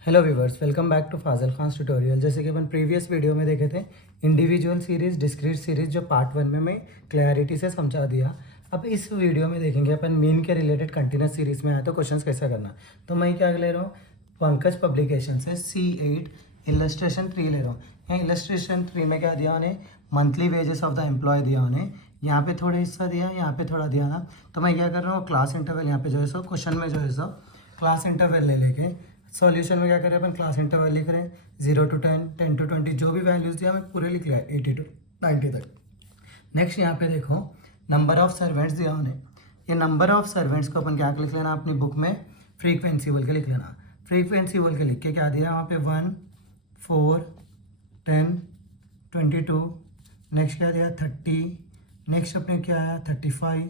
Hello viewers, welcome back to Fazal Khan tutorial. जैसे कि अपन प्रीवियस वीडियो में देखे थे इंडिविजुअल सीरीज डिस्क्रीट सीरीज, जो पार्ट 1 में मैं क्लैरिटी से समझा दिया। अब इस वीडियो में देखेंगे अपन मीन के रिलेटेड कंटिन्यूस सीरीज में आया तो क्वेश्चंस कैसे करना। तो मैं क्या ले रहा हूँ, पंकज पब्लिकेशन से C8 इलस्ट्रेशन 3 ले रहा हूँ। यहाँ इलस्ट्रेशन 3 में क्या दिया उन्हें, monthly wages of the employee दिया उन्हें, यहाँ पे थोड़ा हिस्सा दिया, यहाँ पे थोड़ा दिया ना। तो मैं क्या कर रहा हूँ, क्लास इंटरवल यहाँ पे जो है सो क्वेश्चन में जो है सो क्लास इंटरवल ले लेके सॉल्यूशन में क्या करें अपन, क्लास इंटरवल लिख रहे हैं 0 to 10, 10 to 20, जो भी वैल्यूज दिया मैं पूरे लिख लिया 80 to 90 तक। नेक्स्ट यहाँ पे देखो नंबर ऑफ सर्वेंट्स दिया उन्हें। ये नंबर ऑफ सर्वेंट्स को अपन क्या लिख लेना अपनी बुक में, फ्रीक्वेंसी बोल के लिख लेना। फ्रीक्वेंसी बोल के लिख के क्या दिया वहाँ पे 1, 4, 10, 22, नेक्स्ट क्या दिया 30, नेक्स्ट अपने क्या आया 35,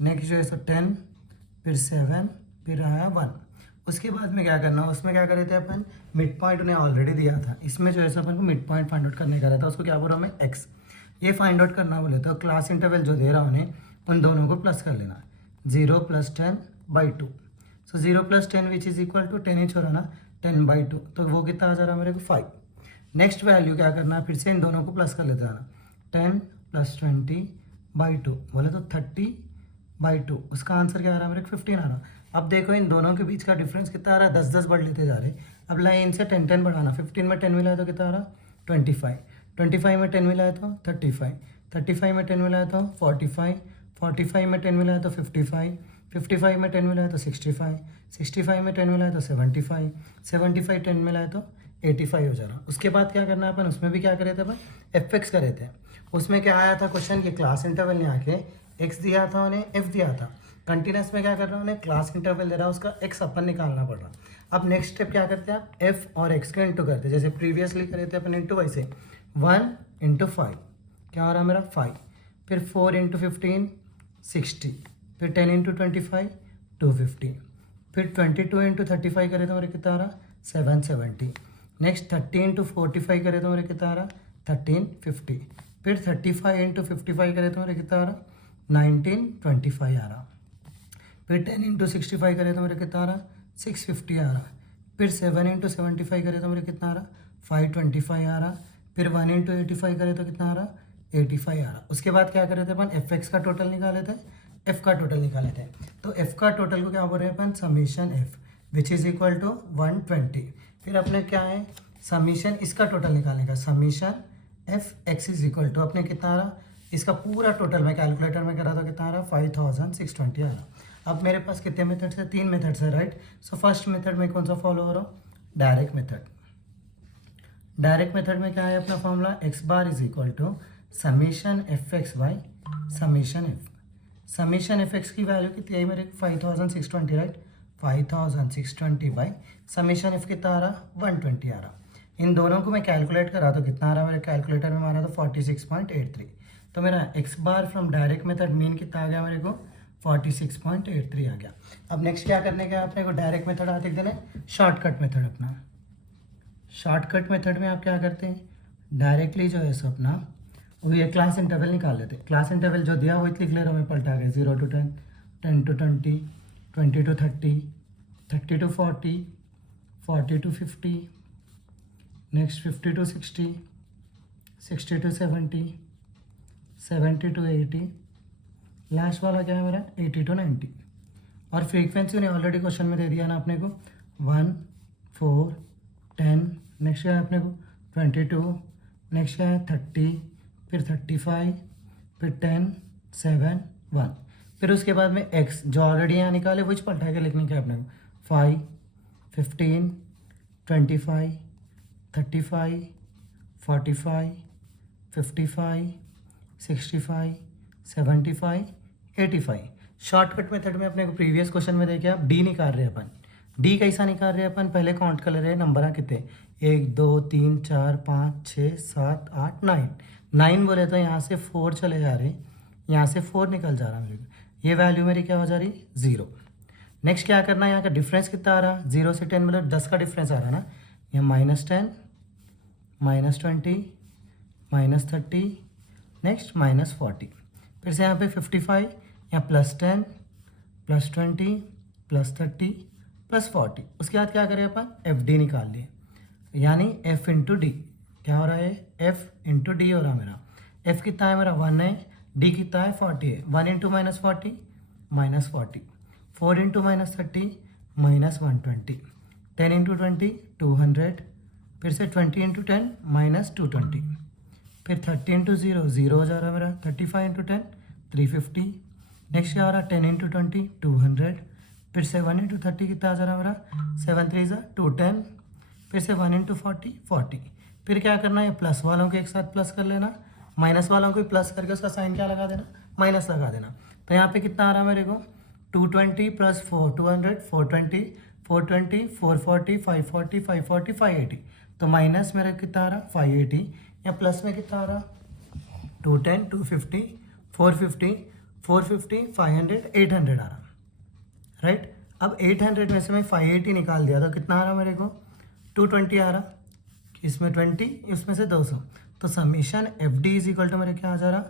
नेक्स्ट जो है सो 10, फिर 7, फिर आया 1। उसके बाद में क्या करना, उसमें क्या करे थे अपन, मिड पॉइंट उन्हें ऑलरेडी दिया था। इसमें जो है सो अपन को मिड पॉइंट फाइंड आउट करने का रहता है, उसको क्या बोला हमें एक्स। ये फाइंड आउट करना बोले तो क्लास इंटरवल जो दे रहा उन्हें उन दोनों को प्लस कर लेना, 0 + 10/2। सो 0 + 10 विच इज इक्वल टू 10 ही छोड़ा ना, 10/2, तो वो कितना आ जा रहा है मेरे को 5। नेक्स्ट वैल्यू क्या करना, फिर से इन दोनों को प्लस कर लेते जाना, 10 + 20/2 बोले तो 30/2। उसका आंसर क्या आ रहा है मेरे को 15 आ रहा। अब देखो इन दोनों के बीच का डिफरेंस कितना आ रहा है, 10-10 बढ़ लेते जा रहे। अब लाइन से 10-10 बढ़ाना, 15 में 10 मिला है तो कितना आ रहा 25, 25 में 10 मिला है तो 35, 35 में 10 मिला है तो 45, 45 में 10 मिला है तो 55, 55 में 10 मिला है तो 65, 65 में 10 मिला है तो 75, 75 10 मिला है तो 85 हो जा रहा। उसके बाद क्या करना है अपन, उसमें भी क्या करे थे अपन, FX करे थे। उसमें क्या आया था क्वेश्चन, ये क्लास इंटरवल ने आके एक्स दिया था उन्हें, एफ दिया था। कंटिन्यूस में क्या कर रहा है उन्हें, क्लास इंटरवल दे रहा है, उसका एक्स अपन निकालना पड़ रहा। अब नेक्स्ट स्टेप क्या करते हैं आप, एफ और एक्स को इंटू करते हैं, जैसे प्रीवियसली करे थे अपन इंटू, वैसे 1 × 5 क्या हो रहा है मेरा 5, फिर 4 × 15 60, फिर 10 × 25 250, फिर 22 × 35 करे तो मेरे कितना आ रहा 770, नेक्स्ट 30 × 45 करे तो मेरे कितना आ रहा 1350, फिर 35 × 55 करे तो मेरे कितना आ रहा 1925 आ रहा, फिर 10 × 65 करे तो मेरे कितना आ रहा 650 आ रहा, फिर 7 × 75 करे तो मेरे कितना आ रहा 525 आ रहा, फिर 1 × 85 करे तो कितना आ रहा 85 आ रहा। उसके बाद क्या करे थे अपन, FX का टोटल निकाले थे, F का टोटल निकाले थे। तो F का टोटल को क्या बोल रहे हैं अपन, summation F which is equal to 120। फिर अपने क्या है, समीशन इसका टोटल निकालने का, summation FX is equal to अपने कितना आ रहा, इसका पूरा टोटल मैं कैलकुलेटर में करा तो कितना आ रहा 5620 आ रहा। अब मेरे पास कितने मेथड्स है, 3 मेथड्स है राइट। सो फर्स्ट मेथड में कौन सा फॉलो हो रहा हूँ, डायरेक्ट मेथड। डायरेक्ट मेथड में क्या है अपना formula, x bar is equal to summation FX by summation F। Summation FX की वैल्यू कितनी आई मेरे 5620 राइट, 5620 बाई समीशन F कितना आ रहा 120 आ रहा। इन दोनों को मैं कैलकुलेट करा तो कितना आ रहा, मेरे कैलकुलेटर में मारा तो 46.83। तो मेरा x bar from direct method mean कितना आ गया मेरे को 46.83 आ गया। अब नेक्स्ट क्या करने का अपने को, डायरेक्ट मेथड आते देने, शॉर्टकट मेथड अपना। शॉर्टकट मेथड में आप क्या करते हैं, डायरेक्टली जो है सो अपना वो ये क्लास इंटरवल निकाल लेते हैं। क्लास इंटरवल जो दिया वही लिख ले रहा हूँ मैं पलटा के, 0 to 10, 10 to 20, 20 to 30, 30 to 40, 40 to 50, next 50 to 60, 60 to 70, 70 to 80, last वाला क्या है मेरा 80 to 90। और फ्रीक्वेंसी ने ऑलरेडी क्वेश्चन में दे दिया ना अपने को, 1, 4, 10, नेक्स्ट क्या है अपने को 22, नेक्स्ट क्या है 30, फिर 35, फिर 10, 7, 1। फिर उसके बाद में x जो ऑलरेडी यहाँ निकाले वही पलटा के लिखने का अपने को, 5, 15, 25, 35, 45, 55, 65, 75, 85। शॉर्टकट मेथड में अपने को प्रीवियस क्वेश्चन में देखिए आप डी निकाल रहे हैं अपन। डी कैसा निकाल रहे हैं अपन, पहले काउंट कर ले रहे हैं नंबर कितने, 1 2 3 4 5 6 7 8 9। 9 बोले तो यहाँ से 4 चले जा रहे, यहाँ से 4 निकल जा रहा मेरे को, ये वैल्यू मेरी क्या हो जा रही 0। नेक्स्ट क्या करना है, यहाँ का डिफरेंस कितना आ रहा 0 से 10 मतलब 10 का डिफरेंस आ रहा ना, यहाँ -10, -20, -30, नेक्स्ट -40, फिर से यहाँ पे 55, यहाँ +10, +20, +30, प्लस 40। उसके बाद क्या करें अपन, एफ डी निकाल लिए, यानी एफ इंटू डी। क्या हो रहा है, एफ इंटू डी हो रहा है मेरा। एफ कितना है मेरा 1 है, डी कितना है 40 है। 1 into minus 40 minus 40, 4 into minus 30 minus 120, 10 into 20 200, फिर से 20 इंटू 10 माइनस 220, फिर 30 इंटू 0 0 हो जा रहा है मेरा। 35 इंटू 10 350, नेक्स्ट क्या हो रहा है 10 इंटू 20 200, फिर से 1 इंटू 30 कितना आ जा रहा है मेरा 7 3 210, फिर से 1 इंटू 40 40। फिर क्या करना है, प्लस वालों को एक साथ प्लस कर लेना, माइनस वालों को भी प्लस करके उसका साइन क्या लगा देना, माइनस लगा देना। तो यहाँ पे कितना आ रहा है मेरे को 220 प्लस 4 200 420 420 440 540 540 580। तो माइनस मेरा कितना आ रहा 580, या प्लस में कितना आ रहा 210 250 450 450 500 800 आ रहा, राइट। अब 800 में से मैं 580 निकाल दिया तो कितना आ रहा मेरे को 220 आ रहा, इसमें 20 इसमें से 200। तो summation F D is equal to मेरे क्या आ जा रहा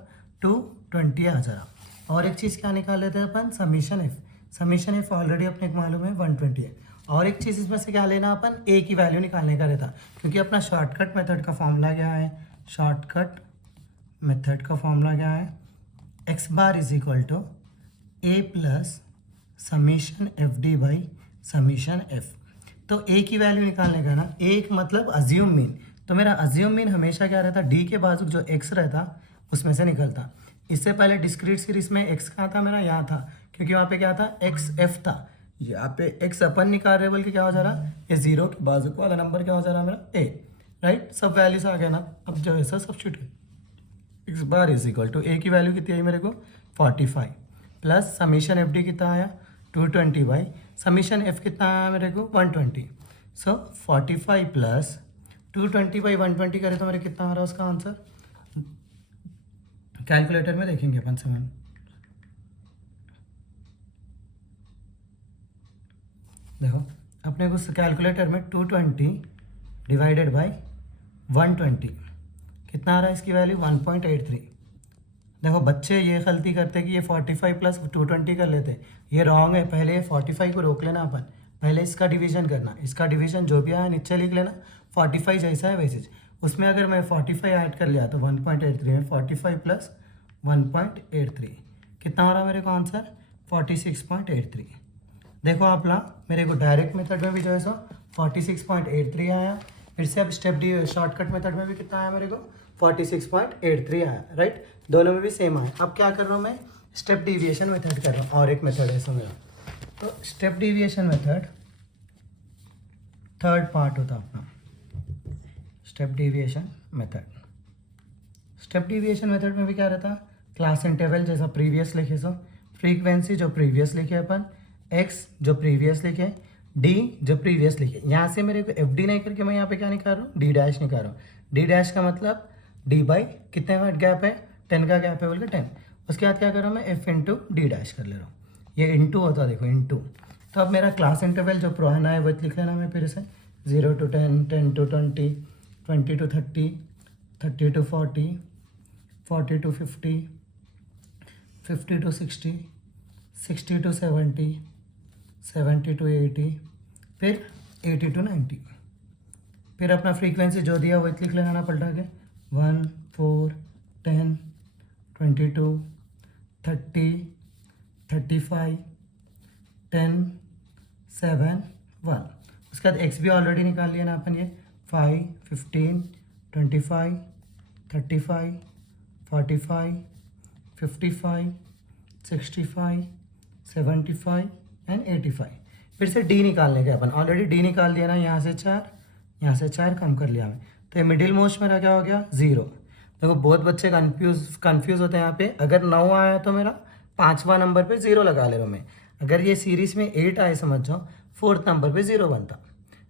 220 आ जा रहा। और एक चीज़ क्या निकाल लेते हैं अपन, summation F. Summation F already अपने को मालूम है 120 है। और एक चीज़ इसमें से क्या लेना अपन, ए की वैल्यू निकालने का रहता, क्योंकि अपना शॉर्टकट मेथड का फॉर्मूला क्या है, शॉर्टकट मेथड का फॉर्मूला क्या है, X bar is equal to A plus summation F D by summation F. तो ए की वैल्यू निकालने का ना, एक मतलब अज्यूम मीन। तो मेरा अज्यूम मीन हमेशा क्या रहता, डी के बाजू जो एक्स रहता उसमें से निकलता। इससे पहले डिस्क्रीट सीरीज में एक्स कहाँ था मेरा, यहाँ था, क्योंकि वहाँ पे क्या था एक्स एफ था। यहाँ पे एक्स अपन निकाल रहे, बल्कि क्या हो जा रहा, ये जीरो के बाजू वाला नंबर क्या हो जा रहा मेरा ए, राइट। सब वैल्यूज आ गया ना। अब जो है sir substitute, X bar is equal to A की वैल्यू कितनी आई मेरे को 45 प्लस समीशन एफ डी कितना आया 220 बाई समीशन एफ कितना आया मेरे को 120। सो 45 प्लस 220 बाई 120 करें तो मेरे कितना आ रहा है उसका आंसर, कैलकुलेटर में देखेंगे अपन 7। देखो अपने को कैलकुलेटर में 220 डिवाइडेड बाई 120 कितना आ रहा है, इसकी वैल्यू 1.83। देखो बच्चे ये गलती करते कि ये 45 प्लस 220 कर लेते, ये रॉन्ग है। पहले ये 45 को रोक लेना अपन, पहले इसका डिवीजन करना, इसका डिवीजन जो भी आया नीचे लिख लेना, 45 जैसा है वैसे। उसमें अगर मैं 45 ऐड कर लिया तो 1.83 में 45 प्लस 1.83 कितना आ रहा मेरे को आंसर 46.83। देखो आप ला मेरे को डायरेक्ट मेथड में भी जो है सो 46.83 आया, फिर से अब स्टेप डी शॉर्टकट मेथड में भी कितना आया मेरे को 46.83 आया, राइट। दोनों में भी सेम आया। अब क्या कर रहा हूँ मैं, स्टेप डेविएशन मेथड कर रहा हूँ, और एक मेथड है सो मेरा। तो step deviation method third part होता अपना, step deviation method. Step deviation method में भी क्या रहता, क्लास इंटरवल जैसा प्रीवियस लिखे सो, फ्रीक्वेंसी जो प्रीवियस लिखे अपन, एक्स जो प्रीवियस लिखे, डी जो प्रीवियस लिखे। यहाँ से मेरे को एफ डी नहीं करके मैं यहाँ पे क्या निकाल रहा हूँ, डी डैश निकाल रहा हूँ। डी डैश का मतलब डी बाई कितने का गैप है 10 का गैप है बोल के 10। उसके बाद क्या कर रहा हूँ मैं एफ इंटू डी डैश कर ले रहा हूँ, ये इंटू होता है देखो इंटू। तो अब मेरा क्लास इंटरवल जो पुराना है वो लिख लेना मैं फिर से 0 to 10 10 to 20 20 to 30 30 to 40 40 to 50 50 to 60 60 to 70 70 to 80 फिर 80 to 90। फिर अपना फ्रीक्वेंसी जो दिया वो लिख लेना पलटा के 1 4 10 22 30 35 10 7 1। उसके बाद एक्स भी ऑलरेडी निकाल लिया ना अपन, ये 5 15 25 35 45 55 65 75 एंड 85। फिर से डी निकालने के अपन, ऑलरेडी डी निकाल दिया ना, यहाँ से 4 यहाँ से 4 कम कर लिया मैं। तो ये मिडिल मोस्ट मेरा क्या हो गया 0। देखो बहुत बच्चे कंफ्यूज होते हैं यहाँ पे। अगर 9 आया तो मेरा 5वां नंबर पे 0 लगा ले रहा मैं। अगर ये सीरीज में 8 आए समझ जाओ 4th नंबर पे 0 बनता,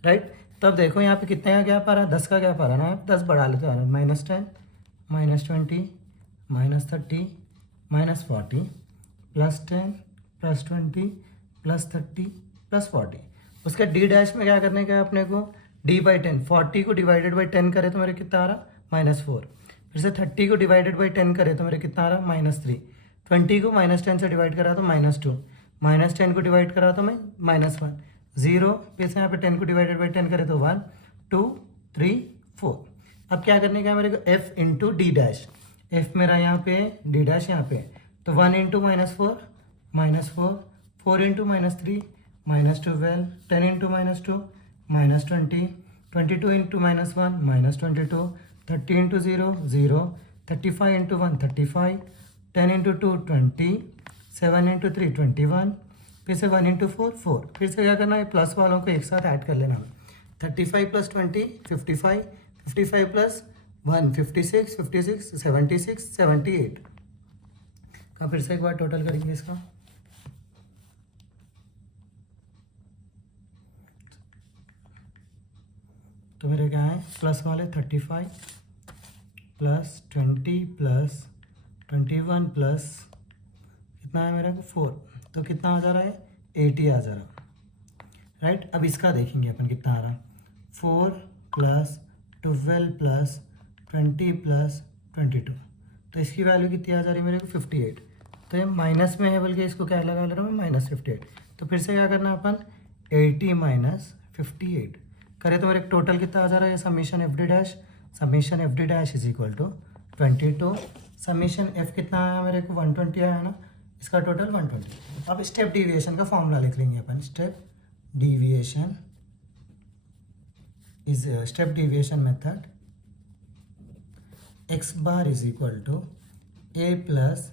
राइट। तब देखो यहाँ पे कितने का गैप आ रहा है, 10 का गैप आ रहा है ना, 10 बढ़ा लेते हैं, -10 -20 -30 -40 +10 +20 +30 +40। उसके डी डैश में क्या करने का है अपने को, डी बाई 10। 40 को डिवाइडेड बाई 10 करे तो मेरे कितना आ रहा -4। फिर से 30 को डिवाइडेड बाई 10 करे तो मेरे कितना आ रहा -3। 20 को -10 से डिवाइड करा तो -2, -10 को डिवाइड करा तो मैं -1, 0, फिर से यहाँ पे 10 को डिवाइडेड बाई 10 करें तो 1 2 3 4। अब क्या करने का है मेरे को, f into D dash, f मेरा यहाँ पे डी डैश यहाँ पे, तो 1 into -4 -4, 4 into -3 -12, 10 into -2 -20, 22 into -1 -22, 30 into 0 0, 35 into 1 35, 10 into 2 20, 7 into 3 21, फिर से 1 इंटू 4 4। फिर से क्या करना है, प्लस वालों को एक साथ ऐड कर लेना। 35 प्लस 20 55, 55 प्लस 1 56, 56 76 78 का फिर से एक बार टोटल करेंगे इसका। तो मेरे क्या है, प्लस वाले 35 प्लस 20 प्लस 21 प्लस कितना है मेरे को 4, तो कितना आ जा रहा है 80 आ जा रहा, राइट। अब इसका देखेंगे अपन कितना आ रहा, 4 प्लस 12 प्लस 20 प्लस 22, तो इसकी वैल्यू कितनी आ जा रही है मेरे को 58। तो ये माइनस में है, बल्कि इसको क्या लगा ले रहा हूँ मैं, -58। तो फिर से क्या करना अपन, 80 माइनस 58 करें तो मेरे टोटल कितना आ जा रहा है, summation F D dash, summation F D dash is equal to 22, summation F कितना आया मेरे को 120 आया ना, इसका टोटल 120। अब स्टेप डिविएशन का फॉर्मूला लिख लेंगे अपन, step deviation is step deviation method, x bar is equal to a plus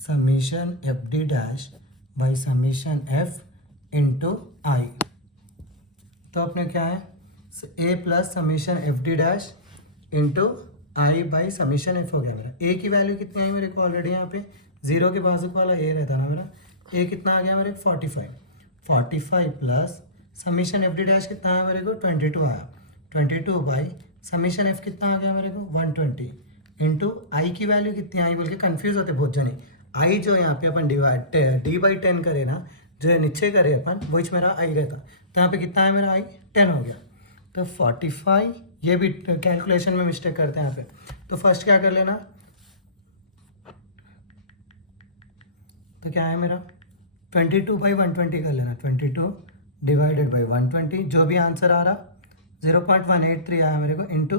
summation F D dash by summation f into I. तो अपने क्या है, a plus summation F D dash into I by summation F हो गया मेरा। a की value कितनी आई मेरे को, ऑलरेडी यहाँ पे 0 के बाजू वाला a रहता ना मेरा, a कितना आ गया मेरे को 45 plus summation F D dash कितना आया मेरे को 22 आया, 22 बाई समीशन एफ कितना आ गया मेरे को 120 इंटू आई की वैल्यू कितनी आई, बोल के कन्फ्यूज होते बहुत जने। आई जो यहाँ पे अपन डिवाइड d/10 करे ना, जो नीचे करे अपन वो मेरा आई रहता, तो यहाँ पे कितना है मेरा आई 10 हो गया। तो 45, ये भी कैलकुलेशन में मिस्टेक करते हैं यहाँ पे, तो फर्स्ट क्या कर लेना, तो क्या है मेरा 22/120 कर लेना, 22 डिवाइडेड बाई 120, जो भी आंसर आ रहा 0.183 आया मेरे को, इंटू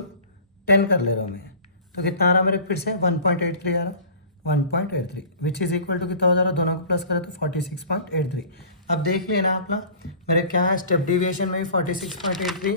10 कर ले रहा हूँ मैं, तो कितना आ रहा मेरे फिर से 1.83 आ रहा, 1.83 विच इज़ इक्वल टू कितना हो जा रहा, दोनों को प्लस करें तो 46.83। अब देख लेना अपना मेरे क्या है, स्टेप डिविएशन में भी 46.83,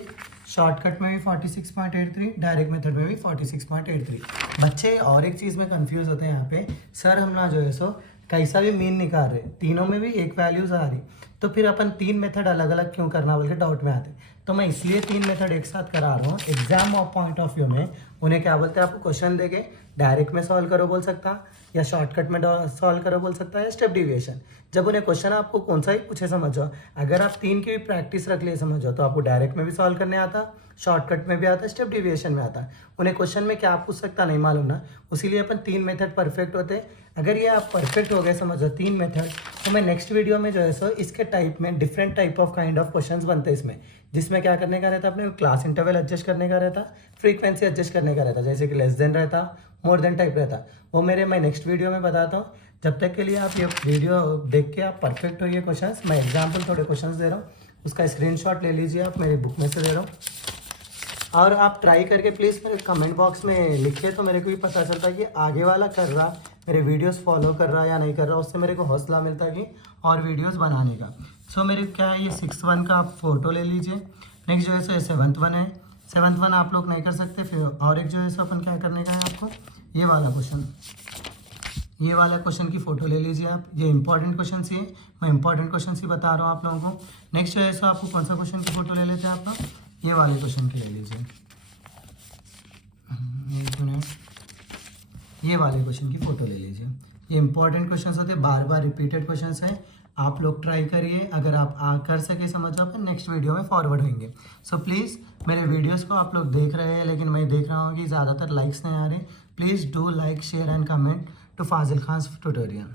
शॉर्टकट में भी 46.83, डायरेक्ट मेथड में भी 46.83। बच्चे और एक चीज़ में कंफ्यूज होते हैं यहाँ पे, सर हम ना जो है सो कैसा भी मीन निकाल रहे, तीनों में भी एक वैल्यूज आ रही, तो फिर अपन 3 मेथड अलग अलग क्यों करना बोल के डाउट में आते। तो मैं इसलिए 3 मेथड एक साथ करा रहा हूँ। Exam of point of view में उन्हें क्या बोलते हैं, आपको क्वेश्चन देके डायरेक्ट में सॉल्व करो बोल सकता, या शॉर्टकट में सॉल्व करो बोल सकता है, या स्टेप डिविएशन। जब उन्हें क्वेश्चन आपको कौन सा ही पूछे समझो, अगर आप 3 की भी प्रैक्टिस रख लिए समझो, तो आपको डायरेक्ट में भी सॉल्व करने आता, शॉर्टकट में भी आता, स्टेप डिविएशन में आता। उन्हें क्वेश्चन में क्या पूछ सकता नहीं मालूम ना, उसीलिए अपन 3 मेथड परफेक्ट होते। अगर ये आप परफेक्ट हो गए समझो 3 मेथड, तो मैं नेक्स्ट वीडियो में जो है सो इसके टाइप में different type of kind of questions बनते हैं इसमें, जिसमें क्या करने का रहता है, अपने क्लास इंटरवल एडजस्ट करने का रहता, फ्रीक्वेंसी एडजस्ट करने का रहता, जैसे कि लेस देन रहता, मोर देन टाइप रहता, वो मैं नेक्स्ट वीडियो में बताता हूँ। जब तक के लिए आप ये वीडियो देख के आप परफेक्ट हो ये क्वेश्चंस, मैं एग्जाम्पल थोड़े क्वेश्चंस दे रहा हूँ, उसका स्क्रीनशॉट ले लीजिए, आप मेरी बुक में से दे रहा हूँ, और आप ट्राई करके प्लीज़ मेरे कमेंट बॉक्स में लिखिए, तो मेरे को भी पता चलता है कि आगे वाला कर रहा, मेरे वीडियोस फॉलो कर रहा या नहीं कर रहा, उससे मेरे को हौसला मिलता है कि और वीडियोस बनाने का। सो मेरे क्या है, ये 6th 1 का आप फोटो ले लीजिए। नेक्स्ट जो है सो 7th 1 है, 7th 1 आप लोग नहीं कर सकते, फिर और एक जो है सो अपन क्या करने का है आपको, ये वाला क्वेश्चन की फ़ोटो ले लीजिए आप। ये इंपॉर्टेंट क्वेश्चन ही है, मैं इंपॉर्टेंट क्वेश्चन ही बता रहा हूँ आप लोगों को। नेक्स्ट जो है सो आपको कौन सा क्वेश्चन की फ़ोटो ले लेते हैं आप लोग, ये वाले क्वेश्चन की ले लीजिए, एक मिनट, ये वाले क्वेश्चन की फ़ोटो ले लीजिए। ये इंपॉर्टेंट क्वेश्चंस होते हैं, बार बार रिपीटेड क्वेश्चंस हैं, आप लोग ट्राई करिए, अगर आप कर सके समझ आप नेक्स्ट वीडियो में फॉरवर्ड होंगे। सो प्लीज़ मेरे वीडियोस को आप लोग देख रहे हैं, लेकिन मैं देख रहा हूँ कि ज़्यादातर लाइक्स नहीं आ रहे, please do like share and comment to Fazil Khan tutorial.